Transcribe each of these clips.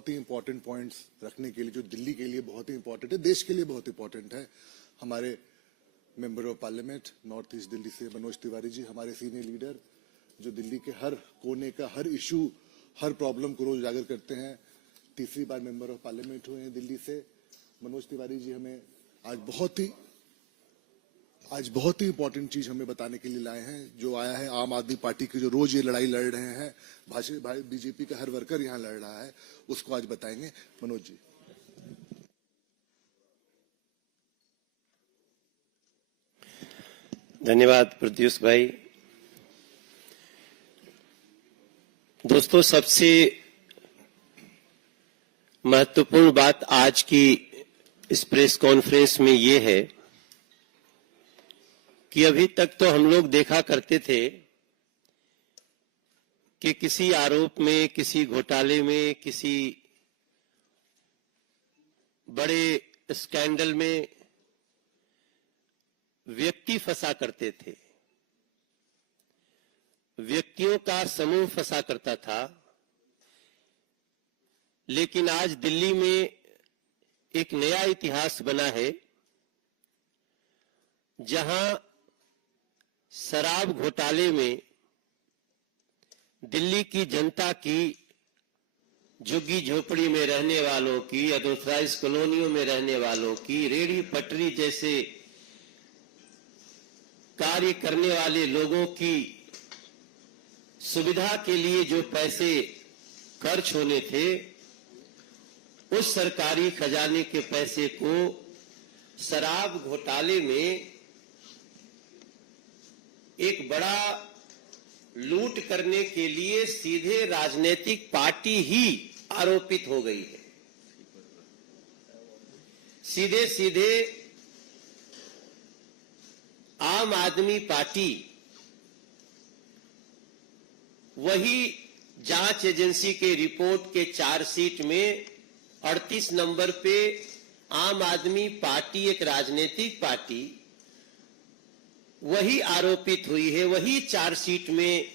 बहुत ही important points रखने के लिए, जो दिल्ली के लिए बहुत ही इंपॉर्टेंट है, देश के लिए बहुत इंपॉर्टेंट है। हमारे member of parliament north east Delhi से मनोज तिवारी जी, हमारे सीनियर लीडर, जो दिल्ली के हर कोने का हर इशू, हर प्रॉब्लम को रोज उजागर करते हैं। तीसरी बार मेंबर ऑफ पार्लियामेंट हुए हैं दिल्ली से। मनोज तिवारी जी हमें आज बहुत ही इंपॉर्टेंट चीज हमें बताने के लिए लाए हैं, जो आया है आम आदमी पार्टी की, जो रोज ये लड़ाई लड़ रहे हैं, भाई बीजेपी का हर वर्कर यहाँ लड़ रहा है, उसको आज बताएंगे। मनोज जी। धन्यवाद प्रत्युष भाई। दोस्तों, सबसे महत्वपूर्ण बात आज की इस प्रेस कॉन्फ्रेंस में ये है कि अभी तक तो हम लोग देखा करते थे कि किसी आरोप में, किसी घोटाले में, किसी बड़े स्कैंडल में व्यक्ति फंसा करते थे, व्यक्तियों का समूह फंसा करता था। लेकिन आज दिल्ली में एक नया इतिहास बना है, जहां शराब घोटाले में दिल्ली की जनता की, झुग्गी झोपड़ी में रहने वालों की, अनऑथराइज्ड कॉलोनियों में रहने वालों की, रेहड़ी पटरी जैसे कार्य करने वाले लोगों की सुविधा के लिए जो पैसे खर्च होने थे, उस सरकारी खजाने के पैसे को शराब घोटाले में एक बड़ा लूट करने के लिए सीधे राजनीतिक पार्टी ही आरोपित हो गई है। सीधे सीधे आम आदमी पार्टी वही जांच एजेंसी के रिपोर्ट के चार्जशीट में 38 नंबर पे आम आदमी पार्टी, एक राजनीतिक पार्टी, वही आरोपित हुई है, वही चार्जशीट में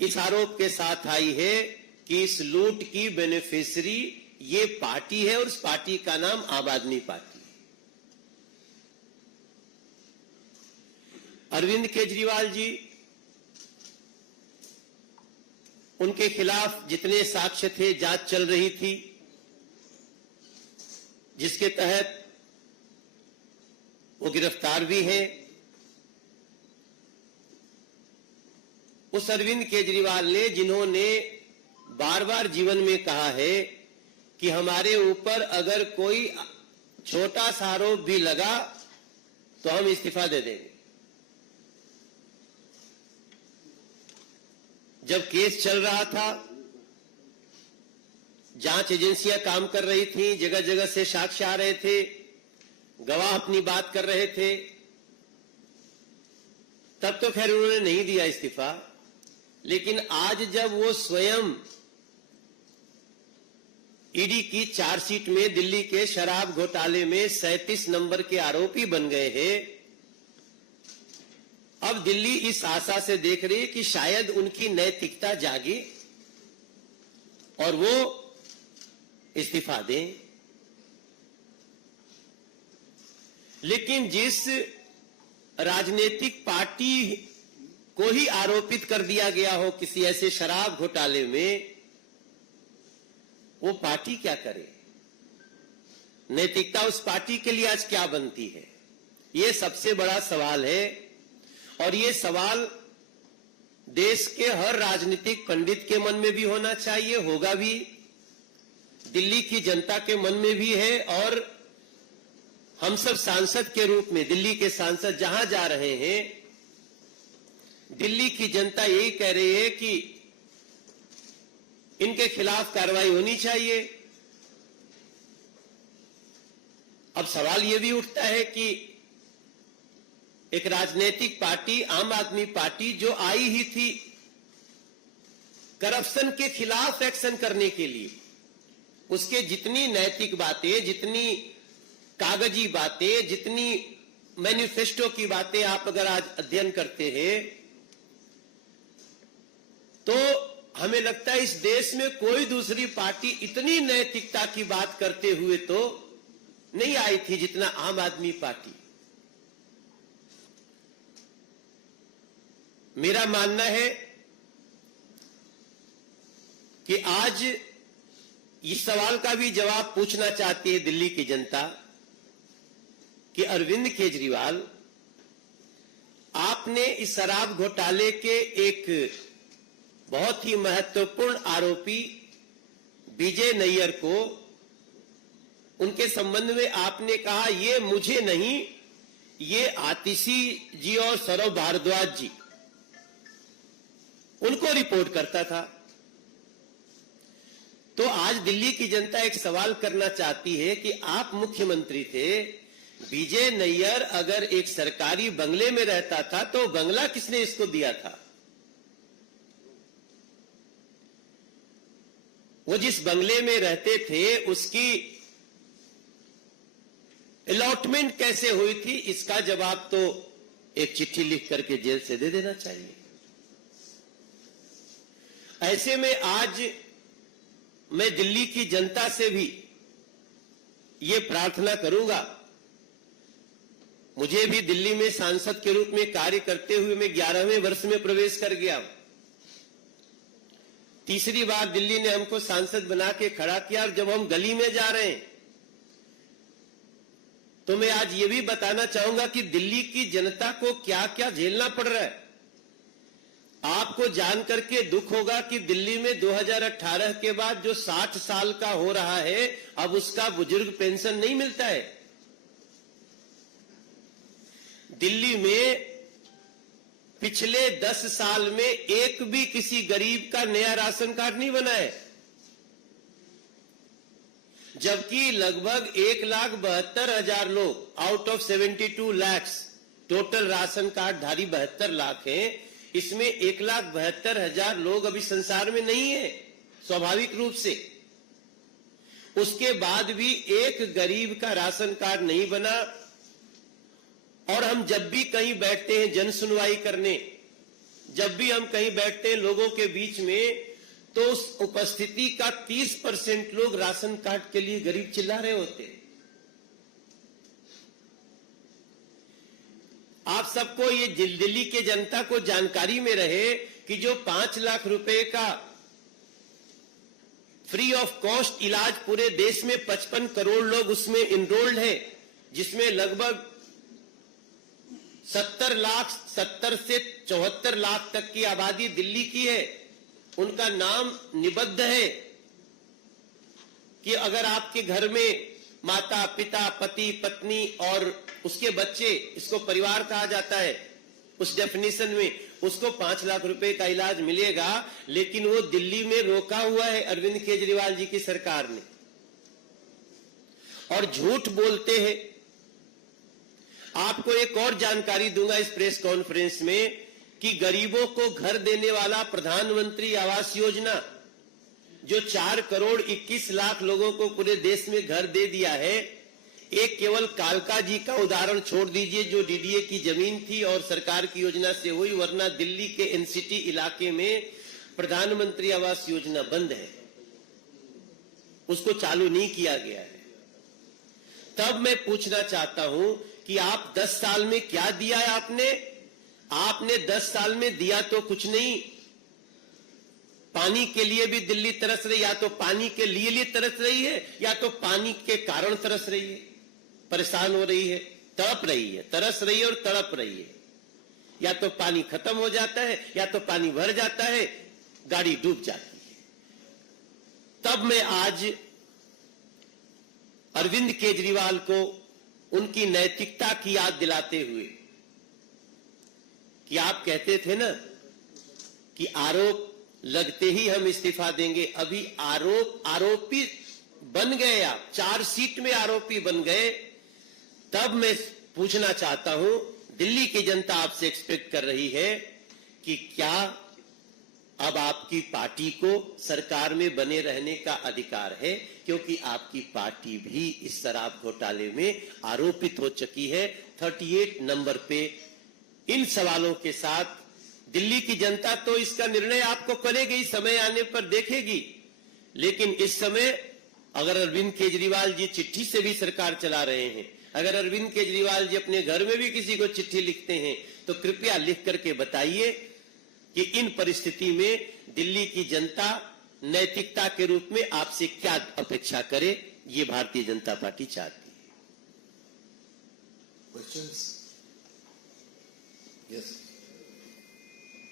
इस आरोप के साथ आई है कि इस लूट की बेनिफिशियरी ये पार्टी है और उस पार्टी का नाम आम आदमी पार्टी है। अरविंद केजरीवाल जी, उनके खिलाफ जितने साक्ष्य थे, जांच चल रही थी, जिसके तहत वो गिरफ्तार भी हैं। उस अरविंद केजरीवाल ने, जिन्होंने बार बार जीवन में कहा है कि हमारे ऊपर अगर कोई छोटा सा आरोप भी लगा तो हम इस्तीफा दे देंगे। जब केस चल रहा था, जांच एजेंसियां काम कर रही थी, जगह जगह से साक्ष्य आ रहे थे, गवाह अपनी बात कर रहे थे, तब तो खैर उन्होंने नहीं दिया इस्तीफा। लेकिन आज जब वो स्वयं ईडी की चार्जशीट में दिल्ली के शराब घोटाले में 37 नंबर के आरोपी बन गए हैं, अब दिल्ली इस आशा से देख रही है कि शायद उनकी नैतिकता जागे और वो इस्तीफा दें। लेकिन जिस राजनीतिक पार्टी को ही आरोपित कर दिया गया हो किसी ऐसे शराब घोटाले में, वो पार्टी क्या करे? नैतिकता उस पार्टी के लिए आज क्या बनती है? ये सबसे बड़ा सवाल है और ये सवाल देश के हर राजनीतिक पंडित के मन में भी होना चाहिए, होगा भी, दिल्ली की जनता के मन में भी है। और हम सब सांसद के रूप में, दिल्ली के सांसद जहां जा रहे हैं, दिल्ली की जनता यही कह रही है कि इनके खिलाफ कार्रवाई होनी चाहिए। अब सवाल यह भी उठता है कि एक राजनीतिक पार्टी, आम आदमी पार्टी, जो आई ही थी करप्शन के खिलाफ एक्शन करने के लिए, उसके जितनी नैतिक बातें, जितनी कागजी बातें, जितनी मैनिफेस्टो की बातें आप अगर आज अध्ययन करते हैं, तो हमें लगता है इस देश में कोई दूसरी पार्टी इतनी नैतिकता की बात करते हुए तो नहीं आई थी जितना आम आदमी पार्टी। मेरा मानना है कि आज इस सवाल का भी जवाब पूछना चाहती है दिल्ली की जनता कि अरविंद केजरीवाल, आपने इस शराब घोटाले के एक बहुत ही महत्वपूर्ण आरोपी विजय नैयर को, उनके संबंध में आपने कहा ये मुझे नहीं, ये आतिशी जी और सौरव भारद्वाज जी, उनको रिपोर्ट करता था। तो आज दिल्ली की जनता एक सवाल करना चाहती है कि आप मुख्यमंत्री थे, विजय नैयर अगर एक सरकारी बंगले में रहता था तो बंगला किसने इसको दिया था? वो जिस बंगले में रहते थे उसकी अलॉटमेंट कैसे हुई थी, इसका जवाब तो एक चिट्ठी लिख करके जेल से दे देना चाहिए। ऐसे में आज मैं दिल्ली की जनता से भी ये प्रार्थना करूंगा, मुझे भी दिल्ली में सांसद के रूप में कार्य करते हुए मैं 11वें वर्ष में प्रवेश कर गया। तीसरी बार दिल्ली ने हमको सांसद बना के खड़ा किया, और जब हम गली में जा रहे हैं तो मैं आज ये भी बताना चाहूंगा कि दिल्ली की जनता को क्या क्या झेलना पड़ रहा है। आपको जान करके दुख होगा कि दिल्ली में 2018 के बाद जो 60 साल का हो रहा है, अब उसका बुजुर्ग पेंशन नहीं मिलता है। दिल्ली में पिछले 10 साल में एक भी किसी गरीब का नया राशन कार्ड नहीं बना है, जबकि लगभग 1,72,000 लोग out of 72 lakh total ration card धारी 72 लाख हैं, इसमें 1,72,000 लोग अभी संसार में नहीं है स्वाभाविक रूप से। उसके बाद भी एक गरीब का राशन कार्ड नहीं बना। और हम जब भी कहीं बैठते हैं जन सुनवाई करने, जब भी हम कहीं बैठते हैं लोगों के बीच में, तो उस उपस्थिति का 30% लोग राशन कार्ड के लिए गरीब चिल्ला रहे होते हैं। आप सबको ये दिल्ली के जनता को जानकारी में रहे कि जो 5 लाख रुपए का फ्री ऑफ कॉस्ट इलाज पूरे देश में 55 करोड़ लोग उसमें इनरोल्ड हैं, जिसमें लगभग 70 से 74 लाख तक की आबादी दिल्ली की है। उनका नाम निबद्ध है कि अगर आपके घर में माता पिता पति पत्नी और उसके बच्चे, इसको परिवार कहा जाता है उस डेफिनेशन में, उसको 5 लाख रुपए का इलाज मिलेगा। लेकिन वो दिल्ली में रोका हुआ है अरविंद केजरीवाल जी की सरकार ने, और झूठ बोलते हैं। आपको एक और जानकारी दूंगा इस प्रेस कॉन्फ्रेंस में कि गरीबों को घर देने वाला प्रधानमंत्री आवास योजना, जो 4 करोड़ 21 लाख लोगों को पूरे देश में घर दे दिया है, एक केवल कालका जी का उदाहरण छोड़ दीजिए जो डीडीए की जमीन थी और सरकार की योजना से हुई, वरना दिल्ली के एनसीटी इलाके में प्रधानमंत्री आवास योजना बंद है, उसको चालू नहीं किया गया है। तब मैं पूछना चाहता हूं कि आप 10 साल में क्या दिया है आपने 10 साल में दिया तो कुछ नहीं। पानी के लिए भी दिल्ली तरस रही, या तो पानी के लिए तरस रही है, या तो पानी के कारण तरस रही है, परेशान हो रही है, तड़प रही है, तरस रही है और तड़प रही है। या तो पानी खत्म हो जाता है, या तो पानी भर जाता है, गाड़ी डूब जाती है। तब मैं आज अरविंद केजरीवाल को उनकी नैतिकता की याद दिलाते हुए, कि आप कहते थे ना कि आरोप लगते ही हम इस्तीफा देंगे, अभी आरोपी बन गए, आप चार्जशीट में आरोपी बन गए। तब मैं पूछना चाहता हूं, दिल्ली की जनता आपसे एक्सपेक्ट कर रही है कि क्या अब आपकी पार्टी को सरकार में बने रहने का अधिकार है, क्योंकि आपकी पार्टी भी इस शराब घोटाले में आरोपित हो चुकी है। 38 नंबर पे इन सवालों के साथ दिल्ली की जनता तो इसका निर्णय आपको करेगी, समय आने पर देखेगी। लेकिन इस समय अगर अरविंद केजरीवाल जी चिट्ठी से भी सरकार चला रहे हैं, अगर अरविंद केजरीवाल जी अपने घर में भी किसी को चिट्ठी लिखते हैं, तो कृपया लिख करके बताइए कि इन परिस्थिति में दिल्ली की जनता नैतिकता के रूप में आपसे क्या अपेक्षा करे। ये भारतीय जनता पार्टी चाहती है। Questions? Yes.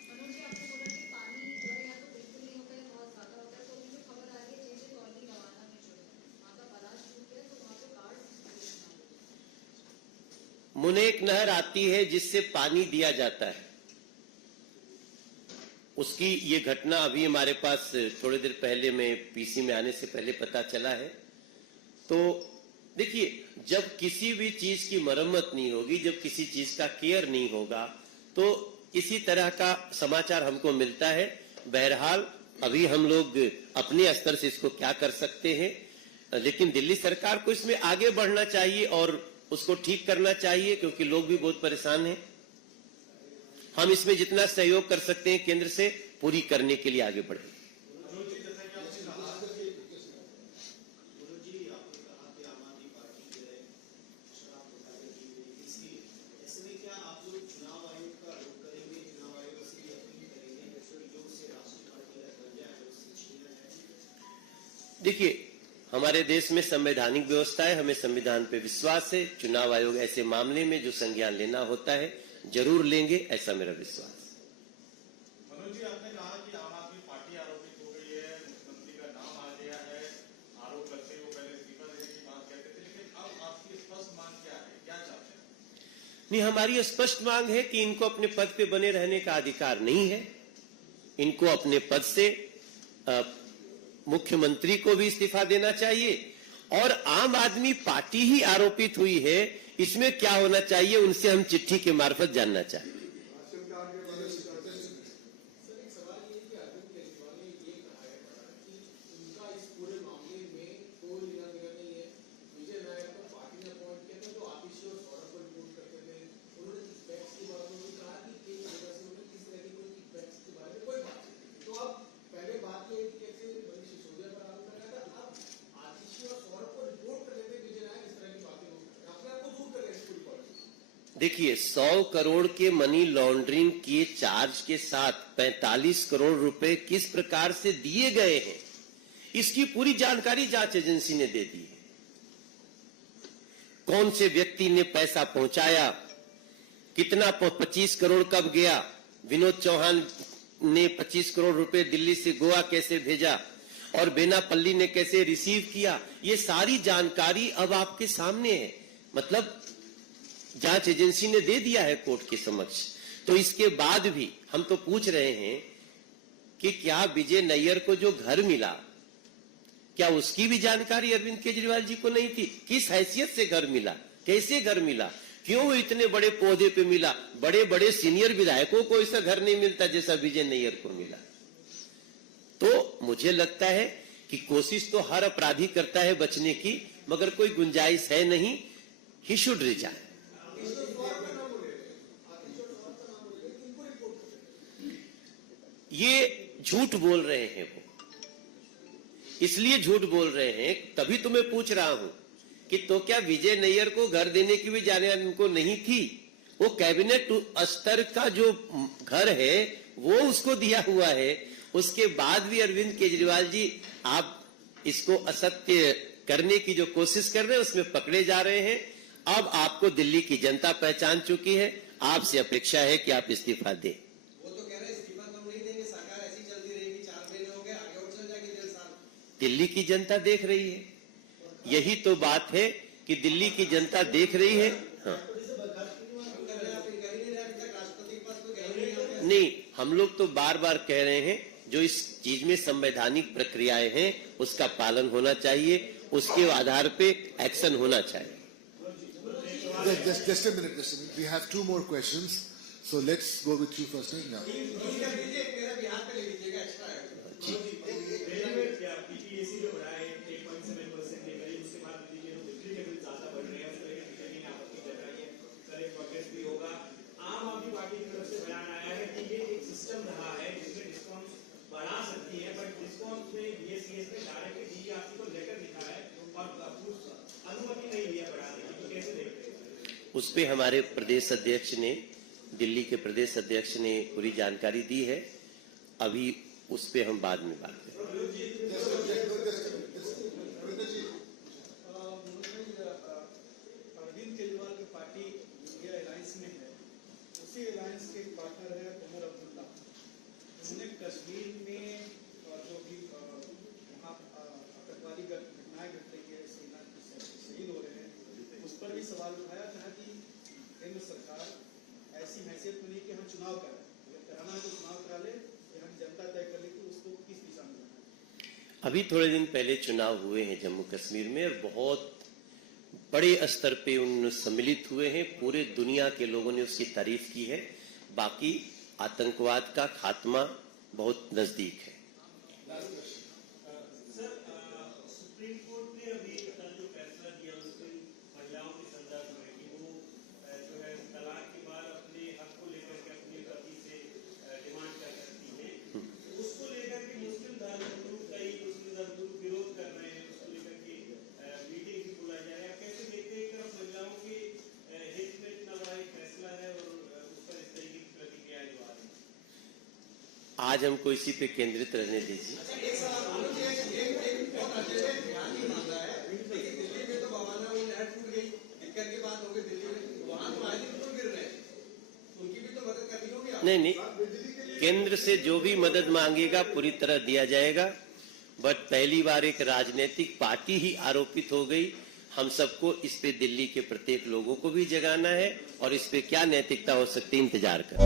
मनोज जी, आपने बोला कि पानी जो है या तो बिल्कुल नहीं होता है, बहुत ज्यादा होता है, तो मुझे खबर आ रही है जैसे कॉलोनी रवाना में जो है वहाँ का बाराज टूट गया, तो वहाँ पे कार्ड मुनेक नहर आती है जिससे पानी दिया जाता है, उसकी ये घटना अभी हमारे पास थोड़ी देर पहले में पीसी में आने से पहले पता चला है। तो देखिए, जब किसी भी चीज की मरम्मत नहीं होगी, जब किसी चीज का केयर नहीं होगा, तो इसी तरह का समाचार हमको मिलता है। बहरहाल अभी हम लोग अपने स्तर से इसको क्या कर सकते हैं, लेकिन दिल्ली सरकार को इसमें आगे बढ़ना चाहिए और उसको ठीक करना चाहिए, क्योंकि लोग भी बहुत परेशान हैं। हम इसमें जितना सहयोग कर सकते हैं केंद्र से पूरी करने के लिए आगे बढ़े। देखिए, हमारे देश में संवैधानिक व्यवस्था है, हमें संविधान पे विश्वास है। चुनाव आयोग ऐसे मामले में जो संज्ञान लेना होता है जरूर लेंगे, ऐसा मेरा विश्वास। मनोज जी, आपने कहा कि आम आदमी पार्टी आरोपित हो गई है, मुख्यमंत्री का नाम आ गया है, आरोप लगते ही वो पहले इस्तीफा देने की बात कहते थे, लेकिन अब आपकी स्पष्ट मांग क्या है, क्या चाहते हैं? नहीं, हमारी स्पष्ट मांग है कि इनको अपने पद पे बने रहने का अधिकार नहीं है। इनको अपने पद से मुख्यमंत्री को भी इस्तीफा देना चाहिए, और आम आदमी पार्टी ही आरोपित हुई है, इसमें क्या होना चाहिए उनसे हम चिट्ठी के मार्फत जानना चाहिए। देखिए, 100 करोड़ के मनी लॉन्ड्रिंग के चार्ज के साथ 45 करोड़ रुपए किस प्रकार से दिए गए हैं, इसकी पूरी जानकारी जांच एजेंसी ने दे दी है। कौन से व्यक्ति ने पैसा पहुंचाया, कितना 25 करोड़ कब गया, विनोद चौहान ने 25 करोड़ रुपए दिल्ली से गोवा कैसे भेजा, और बेनापल्ली ने कैसे रिसीव किया, ये सारी जानकारी अब आपके सामने है। मतलब जांच एजेंसी ने दे दिया है कोर्ट के समक्ष। तो इसके बाद भी हम तो पूछ रहे हैं कि क्या विजय नैयर को जो घर मिला, क्या उसकी भी जानकारी अरविंद केजरीवाल जी को नहीं थी? किस हैसियत से घर मिला, कैसे घर मिला, क्यों वो इतने बड़े पौधे पे मिला? बड़े बड़े सीनियर विधायकों को ऐसा घर नहीं मिलता जैसा विजय नैयर को मिला। तो मुझे लगता है कि कोशिश तो हर अपराधी करता है बचने की, मगर कोई गुंजाइश है नहीं। He should resign. ये झूठ बोल रहे हैं वो, इसलिए झूठ बोल रहे हैं, तभी तो मैं पूछ रहा हूं कि तो क्या विजय नैयर को घर देने की भी जानकारी उनको नहीं थी? वो कैबिनेट स्तर का जो घर है वो उसको दिया हुआ है। उसके बाद भी अरविंद केजरीवाल जी आप इसको असत्य करने की जो कोशिश कर रहे हैं उसमें पकड़े जा रहे हैं। अब आपको दिल्ली की जनता पहचान चुकी है, आपसे अपेक्षा है कि आप इस्तीफा दें। वो तो कह रहे हैं इस्तीफा तो हम नहीं देंगे, सरकार ऐसी चलती रहेगी, 4 महीने हो गए, आगे और चल जाएगी 1.5 साल। दिल्ली की जनता देख रही है, यही तो बात है कि दिल्ली की जनता देख रही है। हाँ, नहीं, हम लोग तो बार बार कह रहे हैं जो इस चीज में संवैधानिक प्रक्रियाएं हैं उसका पालन होना चाहिए, उसके आधार पे एक्शन होना चाहिए। Just a minute. We have 2 more questions, so let's go with you first. Yeah. PPAC जो बढ़ा है 8.7% के करीब, उसके बाद बिजली के बिल ज्यादा बढ़ रहे हैं, उस तरह की कहीं आपत्ति जताई है, सर एक प्रोग्रेस भी होगा। आम आदमी पार्टी की तरफ से बयान आया है कि ये एक रिस्पॉन्स में बीएससीएस ने डायरेक्ट डीईआरसी को लेकर लिखा है और अनुमति नहीं लिया बढ़ाने की, तो कैसे देखते हैं? उस पे हमारे प्रदेश अध्यक्ष ने, दिल्ली के प्रदेश अध्यक्ष ने पूरी जानकारी दी है। अभी उस पे हम बाद में बात करेंगे। अरविंद केजरीवाल की पार्टी इंडिया अलायंस में है, उसी अलायंस के एक पार्टनर है उमर अब्दुल्ला। उन्होंने कश्मीर में जो भी वहाँ आतंकवादी घटनाएं घट रही है, सेना के शहीद हो रहे हैं, उस पर भी सवाल उठाया। कहा कि केंद्र सरकार ऐसी हैसियत में नहीं कि हम चुनाव करें, अगर कराना है तो चुनाव करा ले, या हम जनता तय कर ले कि उसको किस दिशा में जाना है। अभी थोड़े दिन पहले चुनाव हुए हैं जम्मू कश्मीर में और बहुत बड़े स्तर पे उन सम्मिलित हुए हैं। पूरे दुनिया के लोगों ने उसकी तारीफ की है। बाकी आतंकवाद का खात्मा बहुत नजदीक है। सर, सुप्रीम कोर्ट ने अभी कल जो फैसला दिया उसमें महिलाओं के संदर्भ में कि वो जो है तलाक के बाद अपने हक को लेकर के अपने पति से डिमांड कर सकती है, उसको लेकर के मुस्लिम धर्मगुरु कई मुस्लिम धर्मगुरु विरोध कर रहे हैं, उसको लेकर के मीटिंग भी बुलाया जा रहा है। कैसे देखते हैं? एक तरफ महिलाओं के हित में इतना बड़ा एक फैसला है और उस पर इस तरीके की प्रतिक्रियाएं जो आ रही है। आज हमको इसी पे केंद्रित रहने दीजिए। एक सवाल एक बहुत अर्जेंट ध्यान नहीं मांग रहा है, लेकिन दिल्ली में तो भवाना वो नहर टूट गई, दिक्कत की बात हो गई दिल्ली में, वहां तो आज भी गिर रहे हैं, उनकी भी तो मदद करनी होगी। नहीं नहीं, केंद्र से जो भी मदद मांगेगा पूरी तरह दिया जाएगा। बट पहली बार एक राजनीतिक पार्टी ही आरोपित हो गई। हम सबको इस पे दिल्ली के प्रत्येक लोगों को भी जगाना है और इस पे क्या नैतिकता हो सकती है, इंतजार कर।